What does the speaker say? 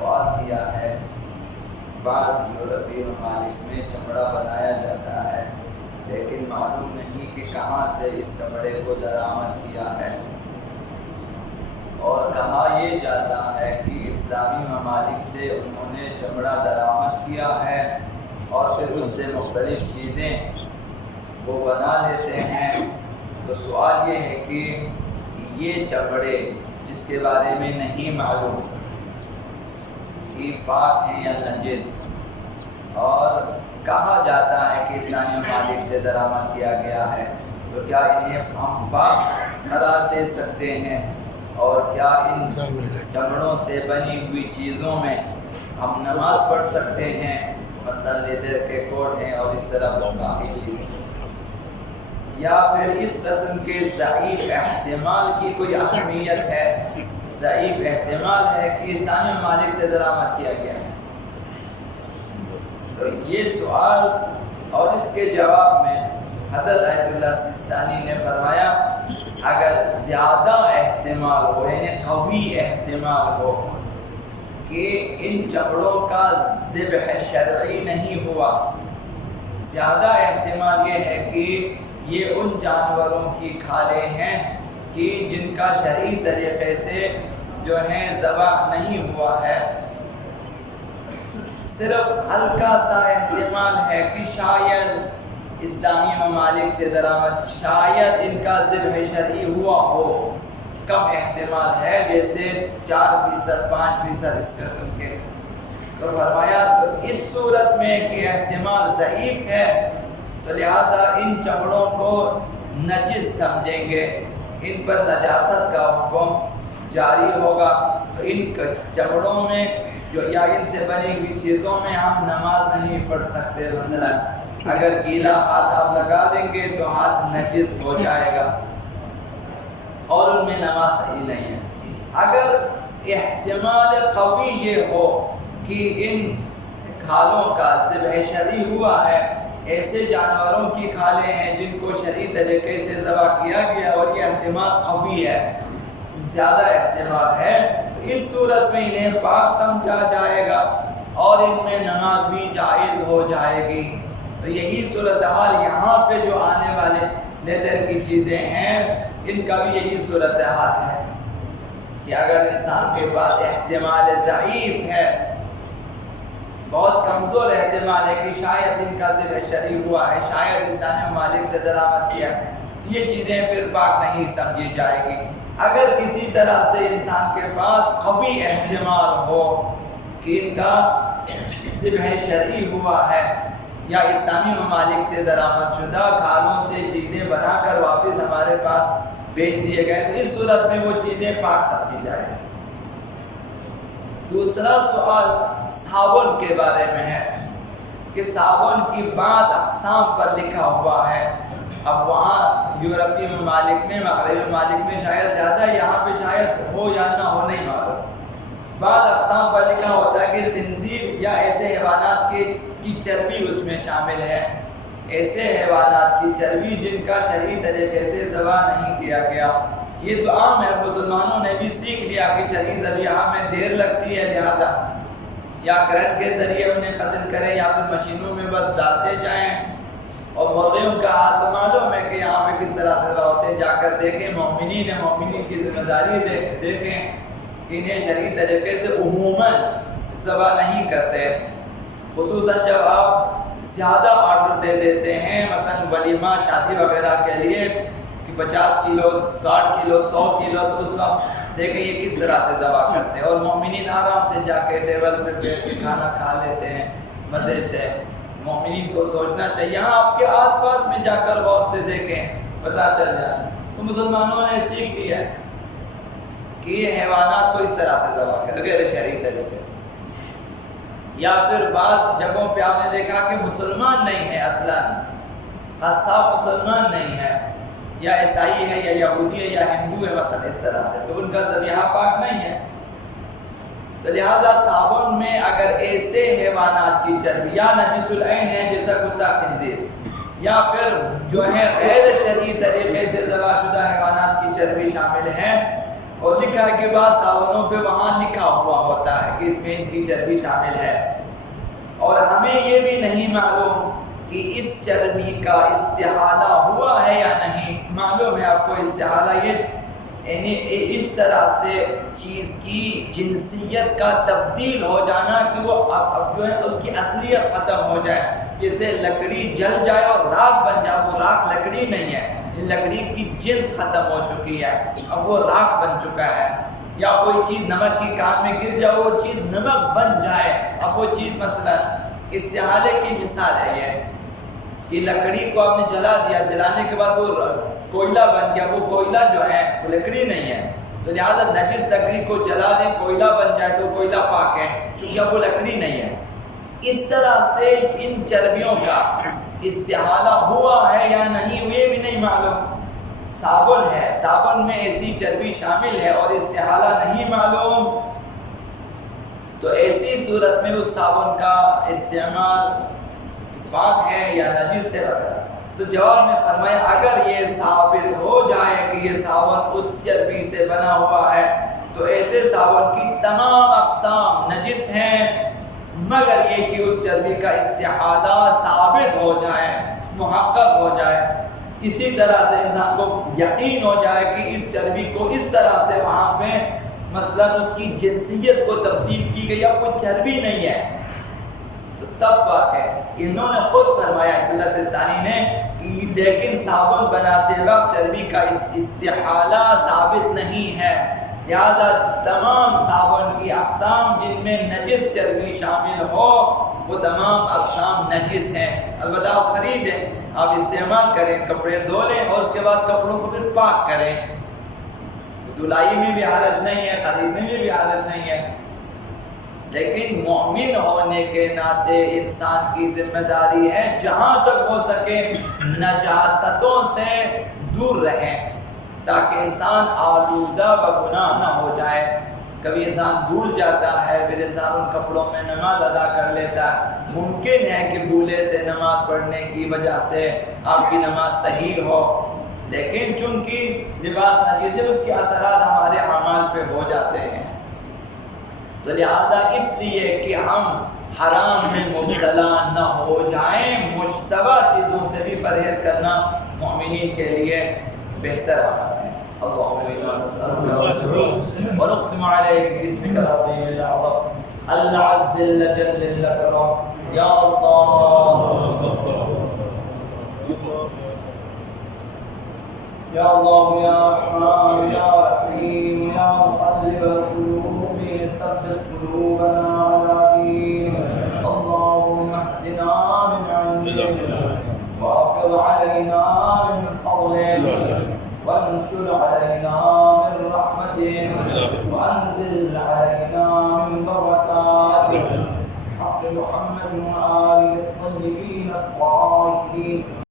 سوال کیا ہے، بعض یورپی ممالک میں چمڑا بنایا جاتا ہے لیکن معلوم نہیں کہ کہاں سے اس چمڑے کو درآمد کیا ہے، اور کہا یہ جاتا ہے کہ اسلامی ممالک سے انہوں نے چمڑا درآمد کیا ہے اور پھر اس سے مختلف چیزیں وہ بنا لیتے ہیں۔ تو سوال یہ ہے کہ یہ چمڑے جس کے بارے میں نہیں معلوم کہ پاک ہیں یا نجس، اور کہا جاتا ہے کہ اسلامی ممالک سے درآمد کیا گیا ہے، تو کیا انہیں ہم پاک قرار دے سکتے ہیں؟ اور کیا ان چمڑوں سے بنی ہوئی چیزوں میں ہم نماز پڑھ سکتے ہیں؟ مثلا لیدر کے کوٹ ہیں اور اس طرح باقی چیزیں، یا پھر اس قسم کے ضعیف احتمال کی کوئی اہمیت ہے؟ ضعیف احتمال ہے کہ اسلامی ممالک سے درآمد کیا گیا ہے۔ تو یہ سوال اور اس کے جواب میں حضرت آیت اللہ سیستانی نے فرمایا اگر زیادہ احتمال ہو، یعنی قوی احتمال ہو کہ ان چمڑوں کا ذبح شرعی نہیں ہوا، زیادہ احتمال یہ ہے کہ یہ ان جانوروں کی کھالیں ہیں کہ جن کا شرعی طریقے سے جو ہے ذبح نہیں ہوا ہے، صرف ہلکا سا احتمال ہے کہ شاید اسلامی ممالک سے درآمد، شاید ان کا ذبح شرعی ہوا ہو، کم احتمال ہے، جیسے 4% 5% اس قسم کے۔ تو فرمایا تو اس صورت میں کہ احتمال ضعیف ہے تو لہذا ان چمڑوں کو نجس سمجھیں گے، ان پر نجاست کا حکم جاری ہوگا، تو ان چمڑوں میں جو یا ان سے بنی ہوئی چیزوں میں ہم نماز نہیں پڑھ سکتے۔ مثلا اگر گیلا ہاتھ آپ لگا دیں گے تو ہاتھ نجس ہو جائے گا اور ان میں نماز صحیح نہیں ہے۔ اگر احتمال قوی یہ ہو کہ ان کھالوں کا ذبح شرعی ہوا ہے، ایسے جانوروں کی کھالیں ہیں جن کو شرعی طریقے سے ذبح کیا گیا، اور یہ احتمال قوی ہے، زیادہ احتمال ہے، تو اس صورت میں انہیں پاک سمجھا جائے گا اور ان میں نماز بھی جائز ہو جائے گی۔ تو یہی صورتحال یہاں پہ جو آنے والے لیدر کی چیزیں ہیں ان کا بھی یہی صورتحال ہے کہ اگر انسان کے پاس احتمال ضعیف ہے، بہت کمزور احتمال ہے کہ شاید ان کا ذبح شرعی ہوا ہے، شاید اسلامی ممالک سے درآمد کیا ہے، یہ چیزیں پھر پاک نہیں سمجھی جائے گی۔ اگر کسی طرح سے انسان کے پاس قوی احتمال ہو کہ ان کا ذبح شرعی ہوا ہے یا اسلامی ممالک سے درآمد شدہ کھالوں سے چیزیں بنا کر واپس ہمارے پاس بیچ دیے گئے، تو اس صورت میں وہ چیزیں پاک سمجھی جائے گی۔ دوسرا سوال صابن کے بارے میں ہے کہ صابن کی بعض اقسام پر لکھا ہوا ہے، اب وہاں یورپی ممالک میں، مغربی ممالک میں شاید زیادہ ہے، یہاں پہ شاید ہو یا نہ ہو نہیں معلوم، بعض اقسام پر لکھا ہوتا ہے کہ خنزیر یا ایسے حیوانات کی چربی اس میں شامل ہے، ایسے حیوانات کی چربی جن کا شرعی طریقے سے ذبح نہیں کیا گیا۔ یہ تو عام ہے، مسلمانوں نے بھی سیکھ لیا کہ شرعی ذبیحہ میں دیر لگتی ہے، لہذا یا کرنٹ کے ذریعے انہیں قتل کریں یا پھر مشینوں میں بس ڈالتے جائیں، اور مرغیوں کا ہاتھ معلوم ہے کہ یہاں پہ کس طرح سے ہوتے ہیں، جا کر دیکھیں، مومنین کی ذمہ داری دیکھیں کہ انہیں شرعی طریقے سے عموماً ذبح نہیں کرتے، خصوصاً جب آپ زیادہ آرڈر دے دیتے ہیں، مثلا ولیمہ شادی وغیرہ کے لیے کہ 50 کلو 60 کلو 100 کلو، تو اس وقت دیکھیں یہ کس طرح سے ذبح کرتے ہیں، اور مومنین آرام سے جا کے ٹیبل پہ بیٹھ کے کھانا کھا لیتے ہیں مزے سے۔ مومنین کو سوچنا چاہیے، یہاں آپ کے آس پاس میں جا کر غور سے دیکھیں، پتہ چل جائے۔ تو مسلمانوں نے سیکھ لیا ہے کہ یہ حیوانات کو اس طرح سے ذبح کریں غیر شرعی طریقے سے، یا پھر بعض جگہوں پہ آپ نے دیکھا کہ مسلمان نہیں ہے، اصلاً قصاب مسلمان نہیں ہے، یا عیسائی ہے یا یہودی ہے یا ہندو ہے، مثلا اس طرح سے، تو ان کا ذبیحہ پاک نہیں ہے۔ تو لہٰذا صابن میں اگر ایسے حیوانات کی چربی یا نجس العین ہے جیسا کتا خنزیر، یا پھر جو ہے غیر شرعی طریقے سے ذبح شدہ حیوانات کی چربی شامل ہے، اور لکھا ہے کہ بعض صابنوں پہ وہاں لکھا ہوا ہوتا ہے کہ اس میں ان کی چربی شامل ہے، اور ہمیں یہ بھی نہیں معلوم کہ اس چربی کا استحالہ ہوا ہے یا نہیں۔ معلوم ہے آپ کو استحالہ یہ یعنی اس طرح سے چیز کی جنسیت کا تبدیل ہو جانا کہ وہ اب جو ہے اس کی اصلیت ختم ہو جائے، جیسے لکڑی جل جائے اور راکھ بن جائے، وہ راکھ لکڑی نہیں ہے، لکڑی کی جنس ختم ہو چکی ہے، اب وہ راکھ بن چکا ہے۔ یا کوئی چیز نمک کی کان میں گر جائے، وہ چیز نمک بن جائے، اب وہ چیز مثلا استحالے کی مثال ہے یہ لکڑی کو آپ نے جلا دیا، جلانے کے بعد وہ کوئلہ بن گیا، وہ کوئلہ جو ہے وہ لکڑی نہیں ہے، تو لہٰذا نجس لکڑی کو جلا دیں کوئلہ بن جائے تو کوئلہ پاک ہے، چونکہ وہ لکڑی نہیں ہے۔ اس طرح سے ان چربیوں کا استحالہ ہوا ہے یا نہیں یہ بھی نہیں معلوم۔ صابن ہے، صابن میں ایسی چربی شامل ہے اور استحالہ نہیں معلوم، تو ایسی صورت میں اس صابن کا استعمال پاک ہے یا نجس ہے وغیرہ۔ تو جواب میں فرمایا اگر یہ ثابت ہو جائے کہ یہ صابن اس چربی سے بنا ہوا ہے تو ایسے صابن کی تمام اقسام نجس ہیں، مگر یہ کہ اس چربی کا استحالہ ثابت ہو جائے، محقق ہو جائے، اسی طرح سے انسان کو یقین ہو جائے کہ اس چربی کو اس طرح سے وہاں پہ مثلا اس کی جنسیت کو تبدیل کی گئی، اب کوئی چربی نہیں ہے، تو تب پاک ہے۔ انہوں نے خود فرمایا عبداللہ سستانی نے کہ لیکن صابن بناتے وقت چربی کا استحالہ ثابت نہیں ہے، لہذا تمام صابن کی اقسام جن میں نجس چربی شامل ہو وہ تمام اقسام نجس ہیں، البتہ آپ خریدیں، آپ استعمال کریں، کپڑے دھو لیں اور اس کے بعد کپڑوں کو پھر پاک کریں، دھلائی میں بھی حرج نہیں ہے، خریدنے میں بھی حرج نہیں ہے، لیکن مومن ہونے کے ناطے انسان کی ذمہ داری ہے جہاں تک ہو سکے نجاستوں سے دور رہیں تاکہ انسان آلودہ و گناہ نہ ہو جائے۔ کبھی انسان بھول جاتا ہے، پھر انسان ان کپڑوں میں نماز ادا کر لیتا ہے، ممکن ہے کہ بھولے سے نماز پڑھنے کی وجہ سے آپ کی نماز صحیح ہو، لیکن چونکہ لباس نجس ہے اس کے اثرات ہمارے اعمال پہ ہو جاتے ہیں، تو لہذا اس لیے کہ ہم حرام میں مبتلا نہ ہو جائیں مشتبہ چیزوں سے بھی پرہیز کرنا مومنین کے لیے بہتر عمل ہے۔ ونقسم عليك باسمك العظيم الأعظم العز الجل الأكرم يا الله يا الله يا رحمن يا رحيم يا مقلب القلوب ثبت قلوبنا على دينك اللهم اهدنا من عندك وافض علينا من فضلك وانشر علينا من رحمتك وانزل علينا من بركاتك